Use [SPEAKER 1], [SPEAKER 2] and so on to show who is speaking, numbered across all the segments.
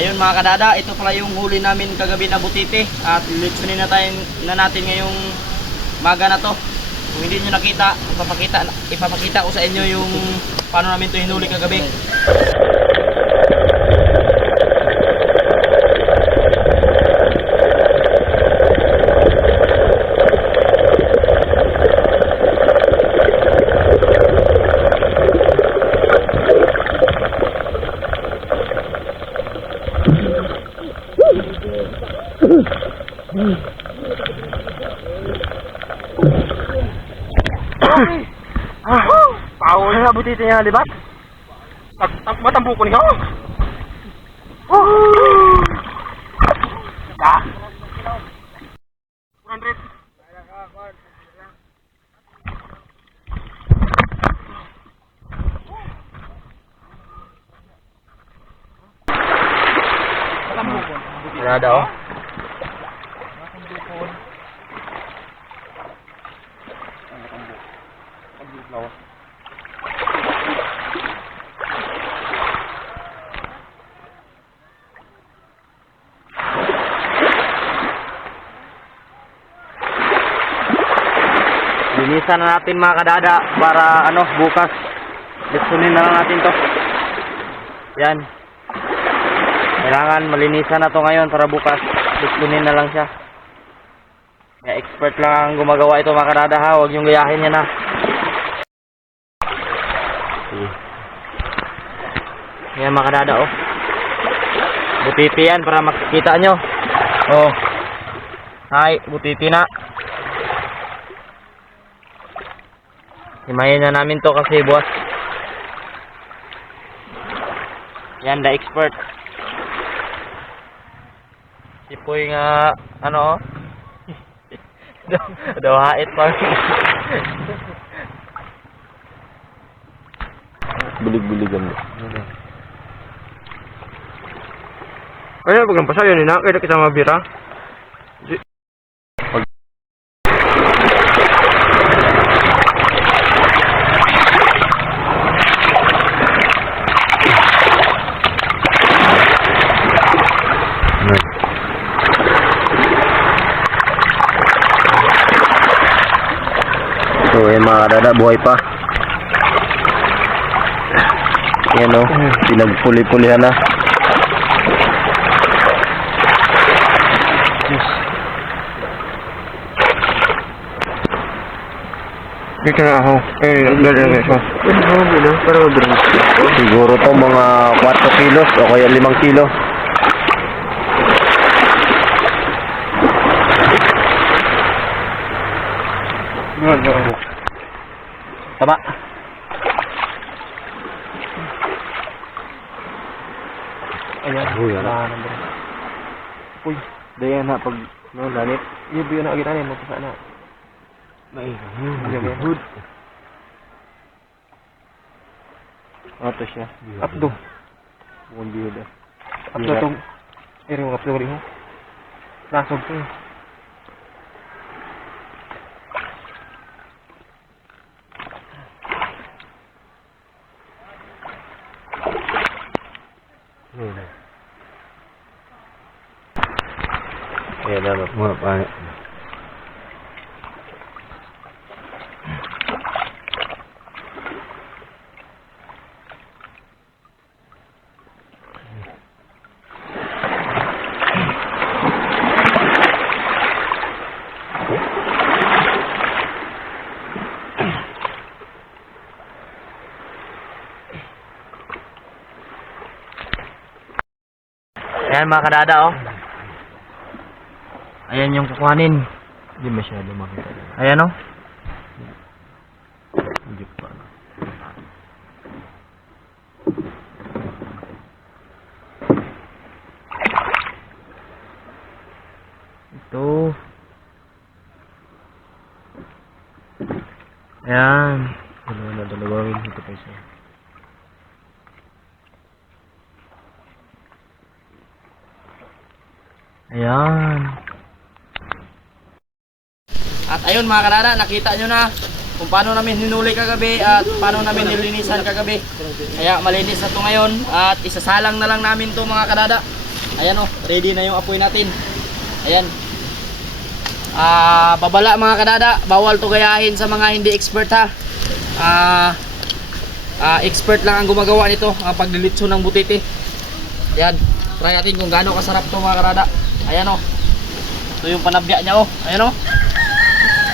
[SPEAKER 1] Ayun mga kadada, ito pala yung huli namin kagabi na butite at lilitsunin na, tayo, na natin ngayong maga na to. Kung hindi nyo nakita, ipapakita, ipapakita ko sa inyo yung paano namin to hinuli kagabi.
[SPEAKER 2] Pao na nga butiti niya, di ba? Tag tag matambo ko niya. Oh. Da. 100.
[SPEAKER 1] Wala daw. Linisan na natin mga kadada para ano bukas litsunin na lang natin to. Yan. Kailangan malinisan na to ngayon para bukas litsunin na lang siya. Kaya expert lang ang gumagawa ito mga kadada ha. Huwag yung gayahin niya na. Yan mga kadada oh. Butiti yan para makikita nyo. Oh. Hi, butiti na. Himayin na namin to kasi boss. Yan, the expert. Si Puy nga, ano, oh. daw, daw hait pa.
[SPEAKER 2] Bulig-buligan mo.
[SPEAKER 3] Kaya pag ang pasayo ni na, kaya kita mabira.
[SPEAKER 2] So, kadada, buhay pa. Yan o, pinagpuli-pulihan na.
[SPEAKER 3] Dito na ako. Eh, dali na. Ano mabira.
[SPEAKER 2] Siguro to mga 4 kilos o kaya 5 kilo. Tama.
[SPEAKER 3] Ayan.
[SPEAKER 2] Uy, ano?
[SPEAKER 3] Wala. Uy, dayan na pag no lanit. Iyo biyo na kita ni mo pa na.
[SPEAKER 2] May
[SPEAKER 3] ba? Good. Ato siya. Apdo. Bukan biyo da. Apdo tong Eri mo apdo rin ho. Nasog to. Eh.
[SPEAKER 2] Ayan na, mga pa.
[SPEAKER 1] Ayan mga kadada oh. Ayan yung kukuhanin.
[SPEAKER 2] Hindi masyado makita.
[SPEAKER 1] Ayan oh.
[SPEAKER 2] Hindi pa.
[SPEAKER 1] Ito. Ayan.
[SPEAKER 2] Dalawa na dalawa rin dito pa isa.
[SPEAKER 1] Ayan. At ayun mga kadada, nakita nyo na kung paano namin hinuli kagabi at paano namin nilinisan kagabi. Kaya malinis na to ngayon at isasalang na lang namin to mga kadada. Ayan o, ready na yung apoy natin. Ayan. Ah, babala mga kadada, bawal to gayahin sa mga hindi expert ha. Ah, ah, expert lang ang gumagawa nito, ang paglilitso ng butiti. Ayan, try natin kung gaano kasarap to mga kadada. Ayan o. Ito yung panabya niya o. Ayan o.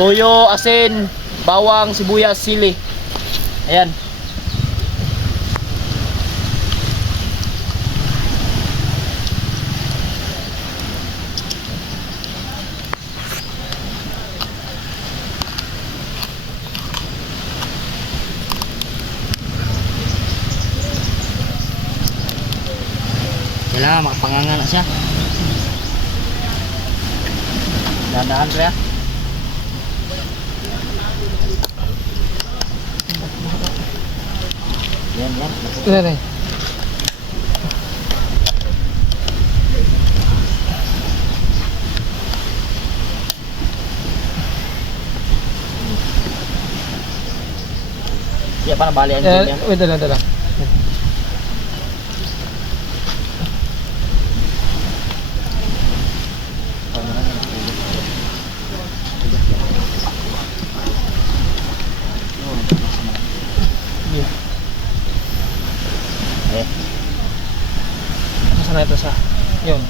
[SPEAKER 1] Toyo, asin, bawang, sibuyas, sili. Ayan. Wala, makapanganga na siya. Dadaan kaya. Yan, yan.
[SPEAKER 3] Yan eh.
[SPEAKER 1] Siya pa nabali ang
[SPEAKER 3] Eh,
[SPEAKER 1] yan.
[SPEAKER 3] wait, dala, dala.
[SPEAKER 1] Eh,
[SPEAKER 3] Saan na ito sa? Yun.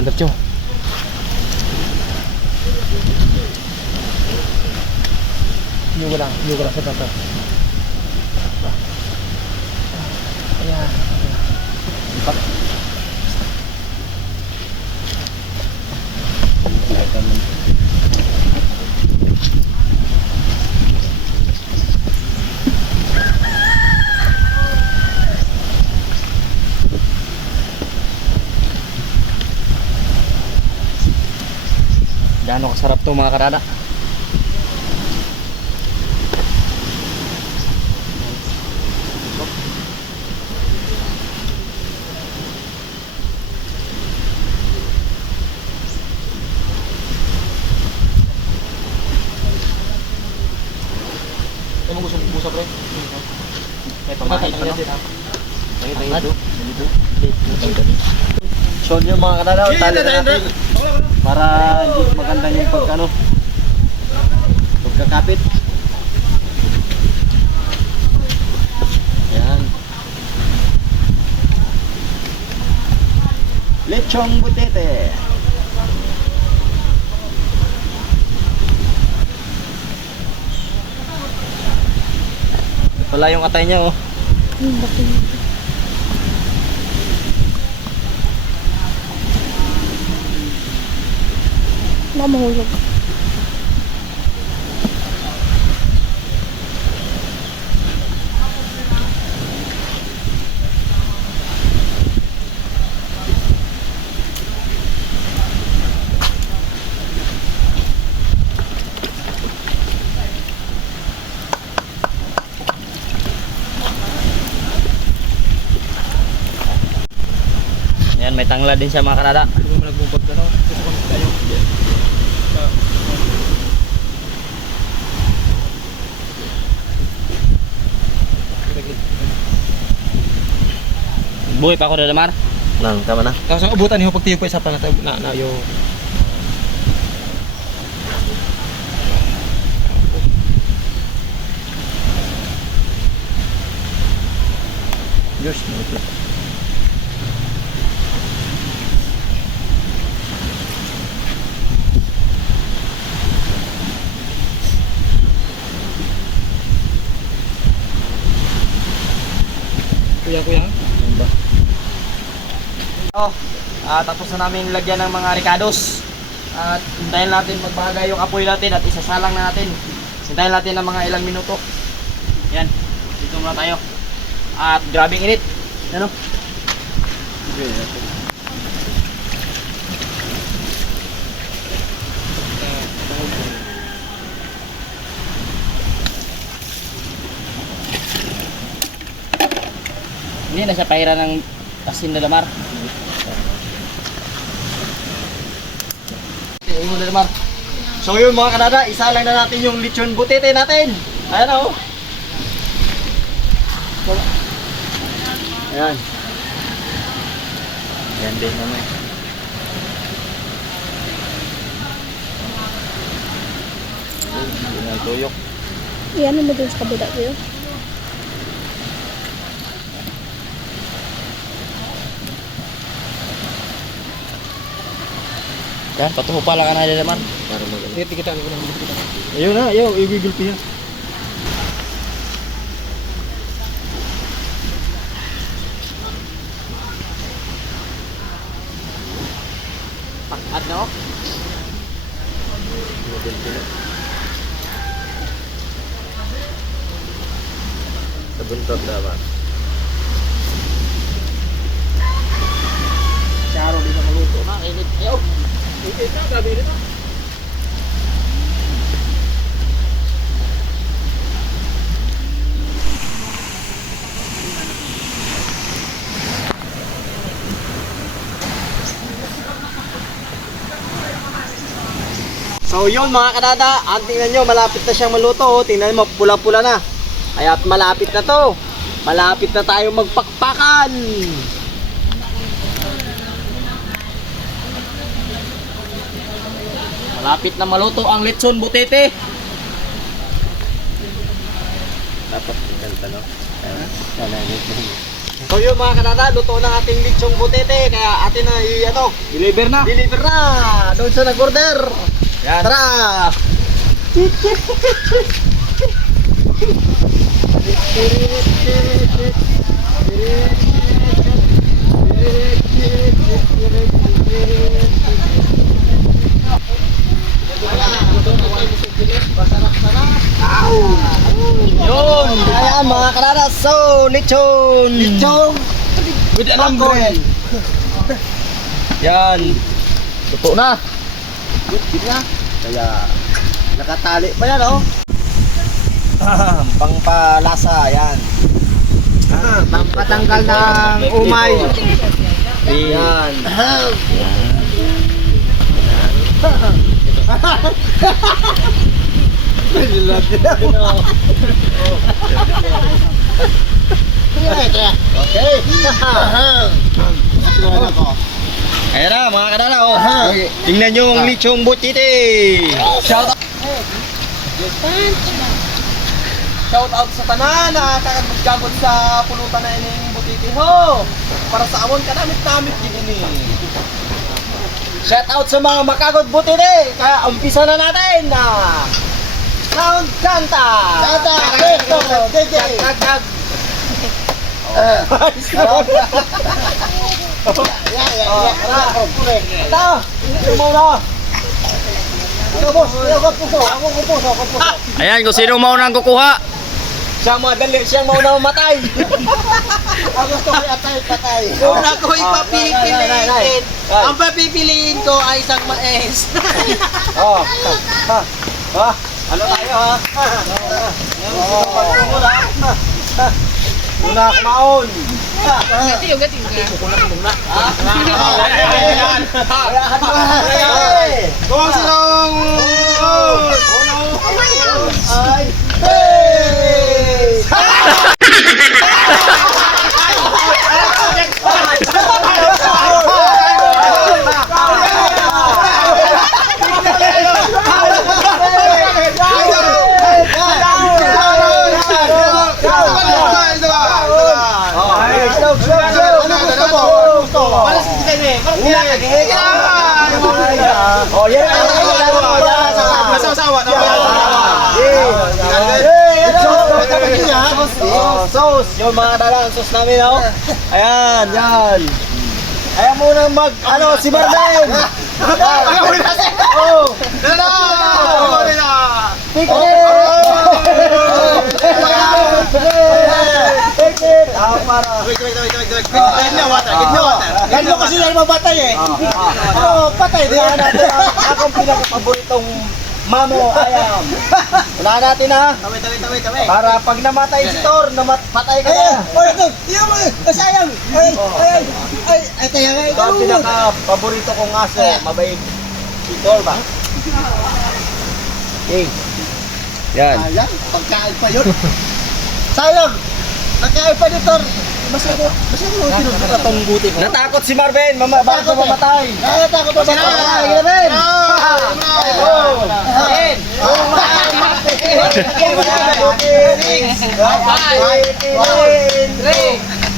[SPEAKER 3] Ayan, diretso. Yugo lang, yugo lang sa tato. Ayan.
[SPEAKER 1] lipat. Gaano kasarap to mga karada?
[SPEAKER 3] Ano gusto mo busa pre?
[SPEAKER 1] May pamahay pa no?
[SPEAKER 3] Tayo,
[SPEAKER 1] Tangad. So yun mga kanada, tali na natin para hindi maganda yung pagkano pagkakapit. Yan. Lechong butete. Wala yung atay niya oh.
[SPEAKER 4] Mamahulog.
[SPEAKER 1] Yan, may tangla din siya mga kanada.
[SPEAKER 3] Hindi mo nagbubag ka no? Gusto ko tayo.
[SPEAKER 1] Buhay pa ako dadamar. Nang, tama na.
[SPEAKER 3] Tapos ang ubutan niyo pag tiyo pa isa pa na na, na yung
[SPEAKER 1] Diyos
[SPEAKER 3] kuya kuya.
[SPEAKER 1] Oh, ah, tapos na namin lagyan ng mga ricados. At hintayin natin magbagay yung apoy natin at isasalang na natin. Hintayin natin ng mga ilang minuto. Yan, dito muna tayo. At grabing init. Ano? Hindi na siya pahira ng asin na damar. Ingon na damar. So yun mga kanada, isa lang na natin yung lechon butete natin. Ayan o. Ayan. Yan din naman. Hindi na tuyok.
[SPEAKER 4] Iyan mo dun sa kabila ko yun.
[SPEAKER 1] Yan, patuho pala ka na din naman.
[SPEAKER 3] Hindi kita ko lang.
[SPEAKER 1] Ayun na, ayaw, i-google yan. Pang-ad na oh. Sa buntot dapat. Charo di sa maluto na, init. Ayaw.
[SPEAKER 5] So yun mga kadada, ang tingnan nyo, malapit na siyang maluto. Oh. Tingnan mo, pula-pula na. Kaya malapit na to. Malapit na tayo magpakpakan.
[SPEAKER 1] Malapit na maluto ang lechon butete. Dapat ikanta no?
[SPEAKER 5] So yun mga kadada, luto ng ating litsong butete. Kaya atin na i ano,
[SPEAKER 1] Deliver na.
[SPEAKER 5] deliver na. Doon sa nag-order.
[SPEAKER 1] Yan.
[SPEAKER 5] Tara!
[SPEAKER 1] Yun.
[SPEAKER 5] Ayan mga kadada, so lechon! Lechon!
[SPEAKER 1] With alambre. Yan. Luto na.
[SPEAKER 5] Good na. Kaya nakatali pa yan oh. Pangpalasa, yan. Pampatanggal ng umay. Yan. Okay.
[SPEAKER 1] Ayan na mga kadala oh. Tingnan nyo ang lechong butete.
[SPEAKER 5] Shout out. Shout out sa tanan na kakagod sa pulutan na ining butiti ho. Para sa amon kanamit-namit gid ini. Shout out sa mga makagod butiti. Kaya umpisa na natin na Sound Kanta. Kanta. JJ. Kagag. Eh. Ya, ya, ya. Ito. Ito muna. Ito, boss. Ito, puso. Ako ko puso. Ako puso.
[SPEAKER 1] Ayan kung sino maunang kukuha.
[SPEAKER 5] Siyang madali, siyang mauna mamatay. Ang gusto ko atay, patay.
[SPEAKER 6] Una ko
[SPEAKER 5] nay, nay.
[SPEAKER 6] ipapipiliin. Ang papipiliin ko ay isang maes.
[SPEAKER 5] Oh. Ha. Ha. Ano tayo ha? Muna. Ha. Muna kumaon. Ha.
[SPEAKER 4] Gati yung gati nga.
[SPEAKER 5] Ayan. Kung sinong ay Hey! Oh, yan.
[SPEAKER 6] Masasawa na
[SPEAKER 5] Oh, sauce. Yung mga dalang sauce namin, oh. Ayan, yan. Ayaw mo nang mag, ano, si Marlene. Oh. Ticket. Ah, para.
[SPEAKER 6] Ganyan kasi lang mabatay eh.
[SPEAKER 5] Oh, patay din ako natin. ang Akong pinaka-paboritong mamo ayam. Unahan natin ha.
[SPEAKER 6] Tawid, tawid, tawid, tawid.
[SPEAKER 5] Para pag namatay si Thor, namatay ka na.
[SPEAKER 6] Oy, ito. Iyo mo. Ay, sayang. Ay, ay, ay, ay, tayo nga.
[SPEAKER 5] Ito ang pinaka-paborito kong aso. Mabait. Si Thor ba? Okay. Yan.
[SPEAKER 6] Sayang, pagkain pa yun. Sayang, nagkain pa ni Tor. Basta ko, basta ko tinutulak atong buti ko.
[SPEAKER 5] Natakot si Marvin, mama, baka mamatay.
[SPEAKER 6] Nakatakot ba ba? Ay, Marvin!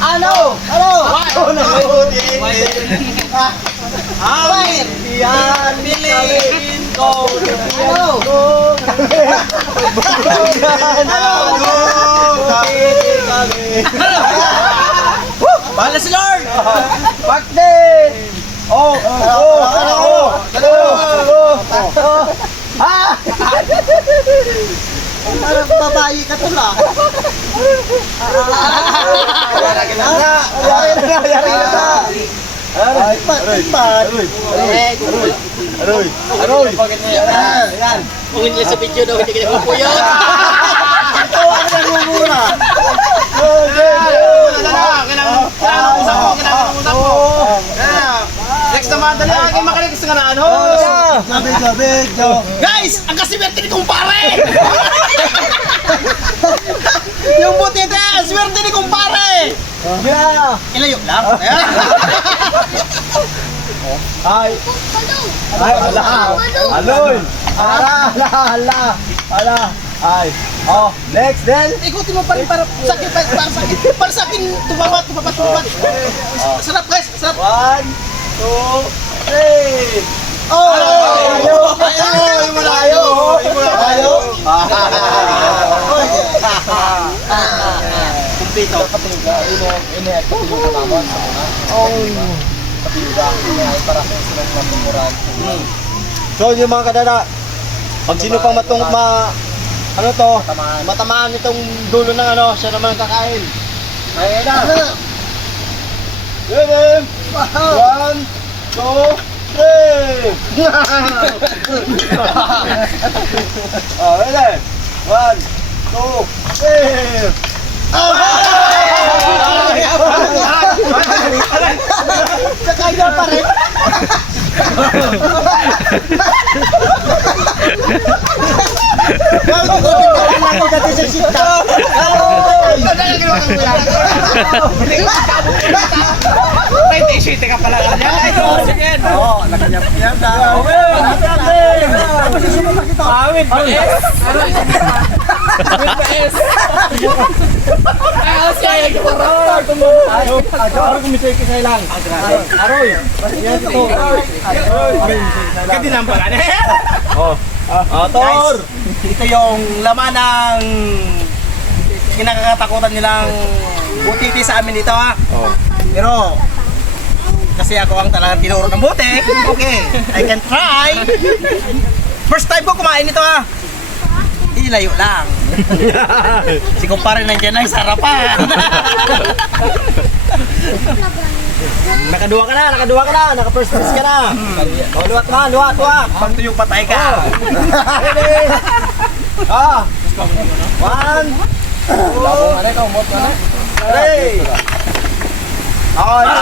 [SPEAKER 5] Ano?
[SPEAKER 6] Ano?
[SPEAKER 5] Amin! Yan! Bilin ko!
[SPEAKER 6] Ano?
[SPEAKER 5] Bahala si Lord! Back din! Oh! Oh! Oh! Oh! Oh! Oh! Ah!
[SPEAKER 6] Parang babae ka to lang.
[SPEAKER 5] Yari na na! Yari na na! Yari na na!
[SPEAKER 6] Ay, pat, pat.
[SPEAKER 5] Aroy! Aroy! Yan! Yan!
[SPEAKER 7] Kung hindi sa video daw, hindi kayo mapuyo.
[SPEAKER 5] Ito ang nangunguna!
[SPEAKER 7] Kailangan, kailangan usap mo, kailangan usap mo. Next naman, dali ang aking makinig sa kanaan.
[SPEAKER 6] Sabi, sabi.
[SPEAKER 7] Guys, ang kasiberte ni kumpare! yung butite, ang swerte ni kumpare!
[SPEAKER 5] Yeah!
[SPEAKER 7] Ilayo lang.
[SPEAKER 5] Ay! Ay! Ala! Aloy! Ala! Ala! Ala! Ala! Ay! Oh! Next then!
[SPEAKER 7] Ikutin mo pa rin para sa akin, para para sa akin. Para sa akin, tumamat, tumapat, tumapat. Sarap guys, sarap.
[SPEAKER 5] One! Two! Three!
[SPEAKER 6] Oh!
[SPEAKER 5] Yung wala ayaw! Yung wala ayaw! Kumpito. Katiga. Ine-ine katiga ka naman sa una. Oh. Katiga. Ine-ay para sa silang matumuran. So yung mga kadada, pag sino pang matung ma ano to, matamaan, itong dulo ng ano, siya naman kakain. Kaya na. Game! One, two, three! oh, ready? One, two, three!
[SPEAKER 6] Kaya pa rin. Bakit ko pinagkalan ko dati sa sita?
[SPEAKER 5] Oh,
[SPEAKER 7] eh. Eh.
[SPEAKER 5] Yan ito. Oh. Ah,
[SPEAKER 7] yung laman ng kinakatakutan nilang butiti sa amin dito ha.
[SPEAKER 5] Oh.
[SPEAKER 7] Pero kasi ako ang talagang tinuro ng bote. Okay, I can try. First time ko kumain ito ha. Ilayo lang. si kumpare nandiyan ay sarapan.
[SPEAKER 5] Nakadua ka na, nakadua ka na, naka first place ka na. Oh, luwat na, luwat, luwat.
[SPEAKER 7] Pag tuyo patay ka.
[SPEAKER 5] Ready? Ah. One. Labong ano Three. Oh, yan.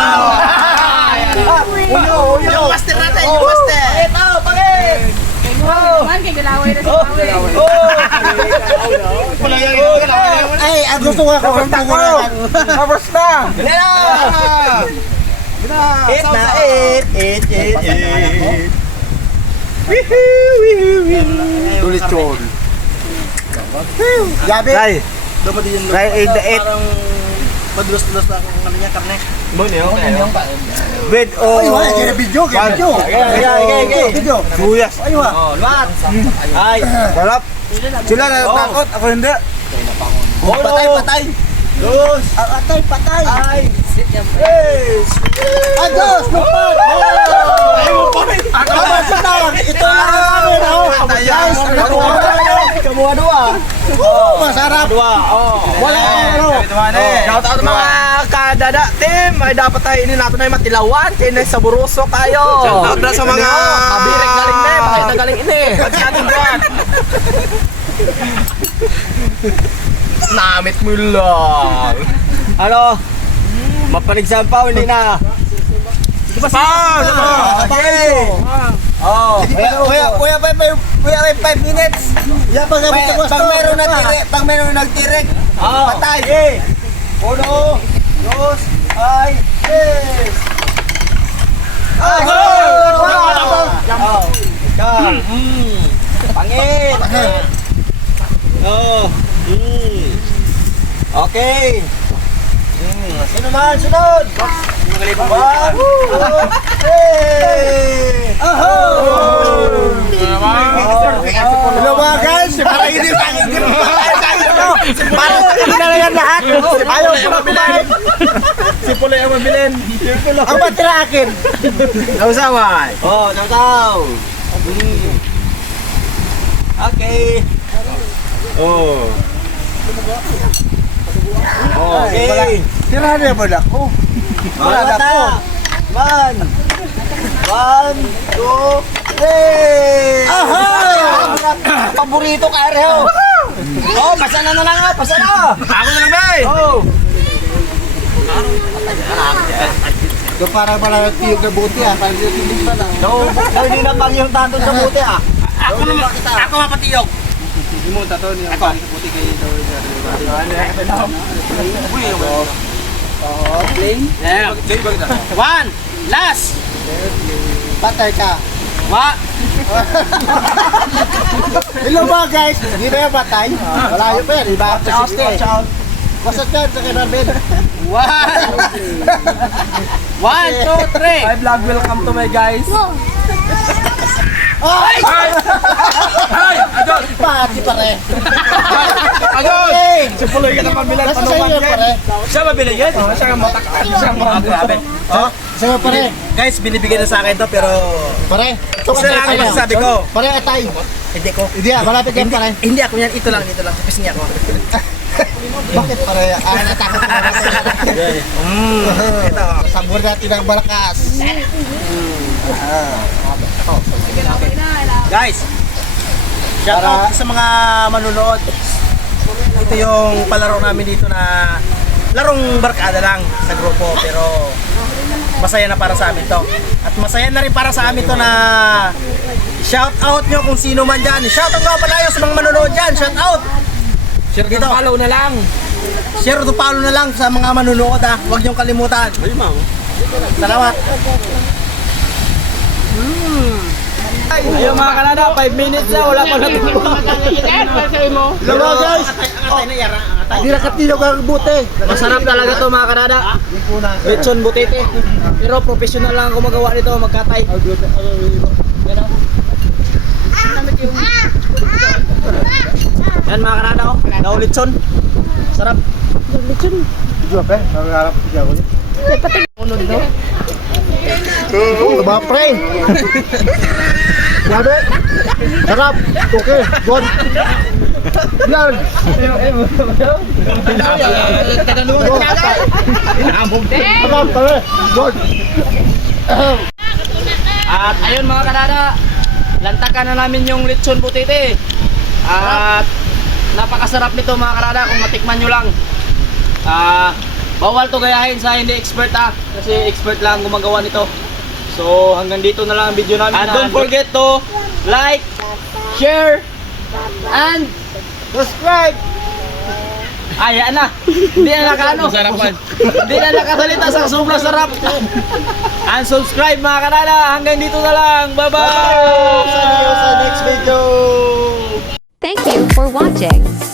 [SPEAKER 5] Ah, uyo, uyo.
[SPEAKER 7] Yung master natin, yung master.
[SPEAKER 5] Ito, pangit.
[SPEAKER 4] Man, kay galaway na si Mawin.
[SPEAKER 5] Oh.
[SPEAKER 6] Ay, ang gusto ko ako.
[SPEAKER 5] Tapos na. Dali na. Eat na, eat, eat, eat, eat. Tulis chol.
[SPEAKER 6] Gabi.
[SPEAKER 5] Tay.
[SPEAKER 7] Dapat din yung
[SPEAKER 5] Right, eat the eat.
[SPEAKER 7] Parang madulas-dulas na ang ano niya, karne.
[SPEAKER 5] With
[SPEAKER 6] Ay,
[SPEAKER 5] oh.
[SPEAKER 6] wala, kaya video, kaya video.
[SPEAKER 5] Kaya, kaya, kaya.
[SPEAKER 6] Video.
[SPEAKER 5] Suyas.
[SPEAKER 6] Ay, wala.
[SPEAKER 5] Oh, lumat. Ay, sarap. Sila natatakot, ako hindi. Oh, patay, patay. Dos.
[SPEAKER 6] Ah, Patay, patay.
[SPEAKER 5] Ay. Yes.
[SPEAKER 6] Agos, lupat.
[SPEAKER 5] Ako ba sa
[SPEAKER 6] Ito na ang amin, oh. Guys, ano ko?
[SPEAKER 5] Kamuha dua.
[SPEAKER 6] Oh, masarap.
[SPEAKER 5] Dua. Oh.
[SPEAKER 6] Wala ano.
[SPEAKER 7] Shout out mga kadada team. Ay dapat tayo ini nato na matilawan. Kaya na sa burusok tayo. Shout out na sa mga kabirek galing na eh. Bakit na galing ini? Ba't natin dyan? Namit mo lang.
[SPEAKER 5] Ano? Mapaligsampaw, hindi na.
[SPEAKER 7] Pa!
[SPEAKER 5] Okay. Oh, kuya, kuya, kuya, pa, pa, kuya, pa, 5 minutes.
[SPEAKER 6] Gamit
[SPEAKER 5] Pag,
[SPEAKER 6] ko
[SPEAKER 5] pag meron na tirik, pag meron nagtirik, patay. Okay. Uno, dos, ay, tres! Ay! Oh, ikaw. Mm. Pangit! Oh. Mm. Okay. Mm. Sino man? Sunod! One, two, three! Aho! Guys! Para hindi pa Para sa kanila na yan lahat! Ayaw ko mabilin! Si Pulay ang mabilin! Ang batira akin! Nausaway! Oh, nausaw! Mm. Okay! Oh! Okay! Tira na ba ako? Wala na ako! One! One, two, three! Aha! Paborito ka, Areo! Oh, pasa na na lang ah! Pasa na!
[SPEAKER 1] Ako na lang, bay!
[SPEAKER 5] Oh! Ito para pala tiyog na buti ah. Parang tiyog pa lang. No, hindi na pang yung tato sa buti ah.
[SPEAKER 1] Ako naman, ako mapatiyog.
[SPEAKER 5] Oo, plain.
[SPEAKER 1] Yeah. One, last.
[SPEAKER 5] Patay ka.
[SPEAKER 1] Wa.
[SPEAKER 5] Hello mga guys! Hindi na yan patay. Malayo pa yan. Iba sa 60. Wasat yan sa kay Marvin.
[SPEAKER 1] One. One, two, three.
[SPEAKER 3] Hi vlog, welcome to my guys.
[SPEAKER 5] Ay!
[SPEAKER 1] Ay, adol.
[SPEAKER 5] Pati pare.
[SPEAKER 1] Adol.
[SPEAKER 5] Hey!
[SPEAKER 3] Si Puloy ka naman bilang
[SPEAKER 5] sa'yo yan.
[SPEAKER 1] Siya mabili yan.
[SPEAKER 3] Siya nga matak. Siya nga
[SPEAKER 1] Ah, grabe.
[SPEAKER 5] Oh, sa'yo pare.
[SPEAKER 6] Guys, binibigyan na sa akin to pero
[SPEAKER 5] Pare. Ito
[SPEAKER 6] Isa lang ang masasabi ko.
[SPEAKER 5] Pare, atay.
[SPEAKER 6] hindi ko.
[SPEAKER 5] Hindi ah, malapit yan pare.
[SPEAKER 6] Hindi ako yan, ito lang, ito lang. Tapos niya ako.
[SPEAKER 5] Bakit pare? Ah, natakot na.
[SPEAKER 6] Mm, ito.
[SPEAKER 5] Sabor natin ang balakas.
[SPEAKER 6] Guys, shout out sa mga manunood. Ito yung palaro namin dito na larong barkada lang sa grupo pero masaya na para sa amin to. At masaya na rin para sa amin to na shout out nyo kung sino man dyan. Shout out nga pala yun sa mga manonood dyan. Shout out!
[SPEAKER 3] Share
[SPEAKER 6] Dito.
[SPEAKER 3] follow na lang.
[SPEAKER 6] Share to follow na lang sa mga manunood ha. Huwag niyong kalimutan. Salamat.
[SPEAKER 1] Ayun mga kanada, 5 minutes na, wala pa
[SPEAKER 5] Hello mga guys. Hindi na katilog ang buti.
[SPEAKER 1] Masarap talaga to mga kanada. Lechon butete. Pero professional lang ang gumagawa nito, magkatay. Yan mga kanada oh, daw lechon. Sarap.
[SPEAKER 5] Diyo pe, nangarap ko diyan ko. Oh, ba pre. Grabe. Sarap. Okay, good. Yan. Sarap pare. Good.
[SPEAKER 1] At ayun mga kanada, lantakan na namin yung lechon butete. At napakasarap nito mga kanada kung matikman nyo lang. Ah, bawal to gayahin sa hindi expert ah, kasi expert lang gumagawa nito. So hanggang dito na lang ang video namin. And don't forget to like, share, and subscribe. Ay, yan na. Hindi na nakaano. Hindi na nakasalita sa sobrang sarap. And subscribe mga kanala. Hanggang dito na lang. Bye-bye.
[SPEAKER 5] See you sa next video.
[SPEAKER 8] Thank you for watching.